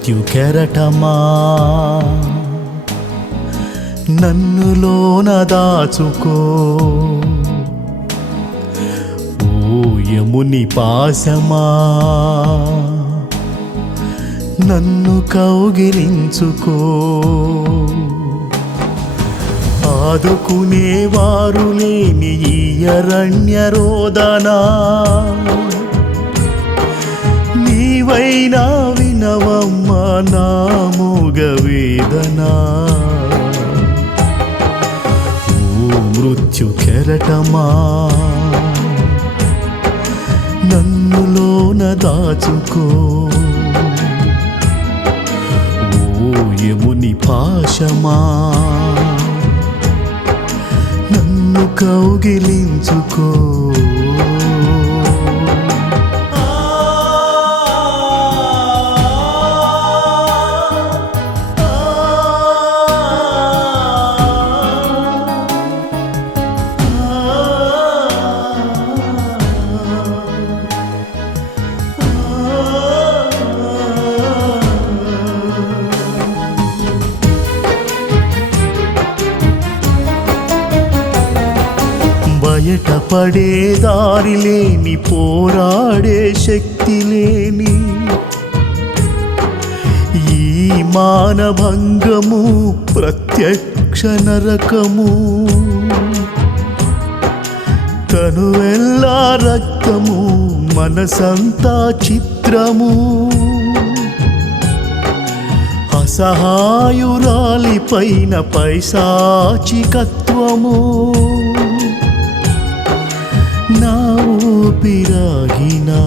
మృత్యు కెరటమా? నన్నులోన దాచుకో. ఓ పాశమా? నన్ను కౌగిలించుకో. ఆదుకునేవారు లేని ఈ అరణ్య రోదనా? నీవైనా నామోగవేదనా ఓ మృత్యు కెరటమా? నన్నులోన దాచుకో. ఓ యముని పాశమా? నన్ను కౌగిలించుకో. బయటపడే దారి లేని పోరాడే శక్తి లేని ఈ మానభంగము ప్రత్యక్ష నరకము. తను ఎల్లా రక్తము మనసంతా చిత్రము. అసహాయురాలి పైన పైశాచికత్వము. ఊపిరాగినా.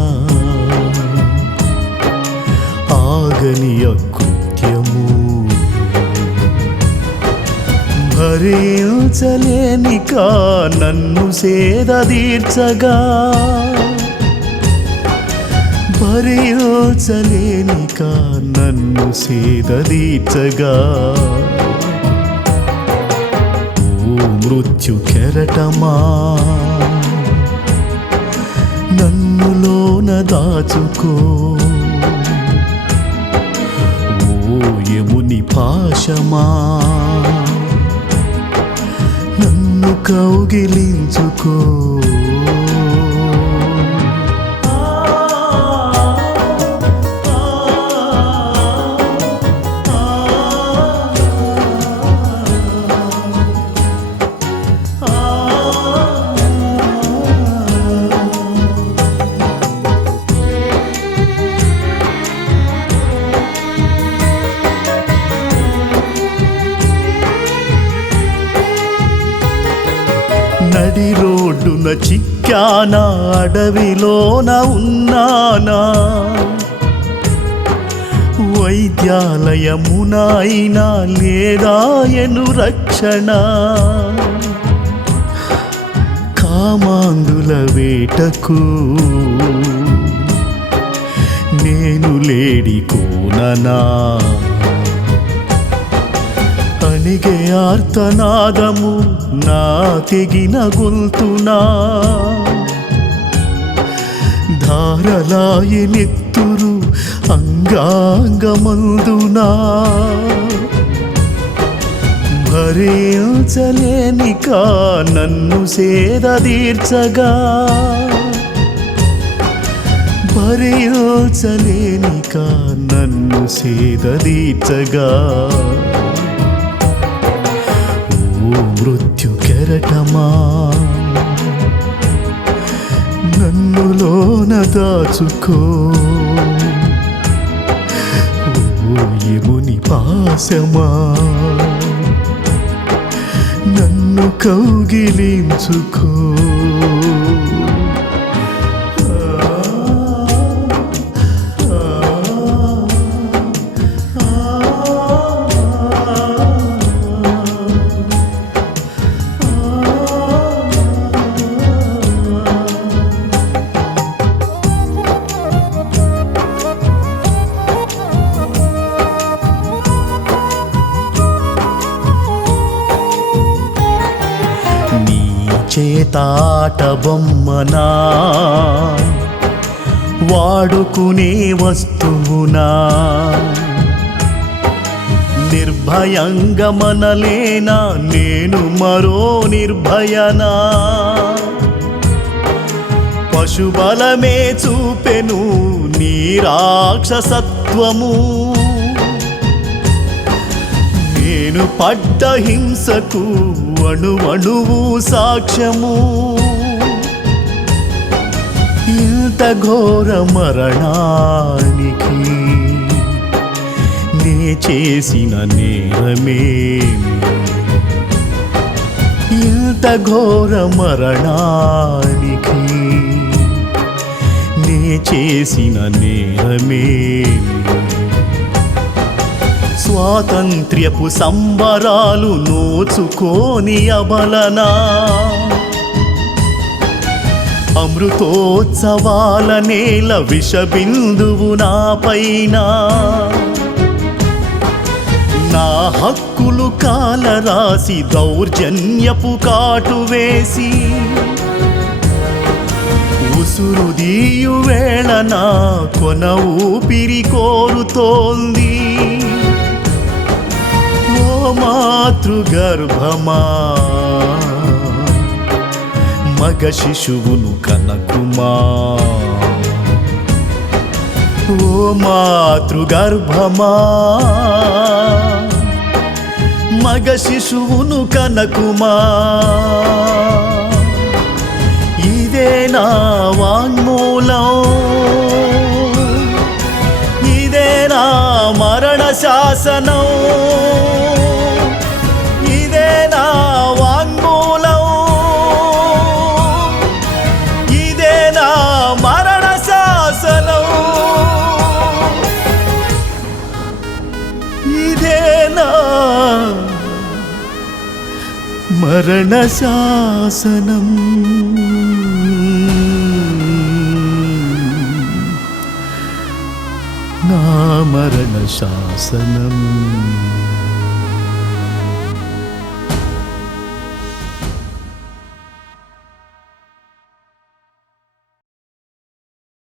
ఆగని అకృత్యము భరించలేనిక నన్ను సేదదీర్చగా భరించలేనిక నన్ను సేదదీర్చగా ఓ మృత్యు కెరటమా. దాచుకో ఓ యముని పాశమా. నన్ను కౌగిలించుకో. రోడ్డున చిక్కానా అడవిలోన ఉన్నానా. వైద్యాలయమునైనా లేదాయను రక్షణ. కామాందుల వేటకు నేను లేడి కోననా అణిగే ఆర్తనాదము నా తెగిన గొంతునా. ధారలాయి నెత్తురు అంగాంగమందునా. భరించలేనిక నన్ను సేదదీర్చగా భరించలేనిక నన్ను సేదదీర్చగా ఓ దాచుకో. యముని పాశమా. నన్ను కౌగిలించుకో. తాట బొమ్మనా? వాడుకునే వస్తువునా? నిర్భయంగా మనలేనా నేను మరో నిర్భయనా? పశుబలమే చూపెను నీ రాక్షసత్వము. నేను పడ్డ హింసకు అణువణువు సాక్ష్యము. ఇంత ఘోర మరణానికి నే చేసిన నేరమే. ఇంత ఘోర మరణానికి నే చేసిన నేరమే. స్వాతంత్ర్యపు సంబరాలు నోచుకోని అబలనా. అమృతోత్సవాల నేల విషబిందువు నాపైన. నా హక్కులు కాలరాసి దౌర్జన్యపు కాటు వేసి. ఉసురుదీయు వేళ నా కొన ఊపిరి కోరుతోంది. మాతృగర్భమా? మగ శిశువును కనకుమా? ఓ మాతృగర్భమా? మగ శిశువును కనకుమా? மரணசாசனம் நாமரணசாசனம்.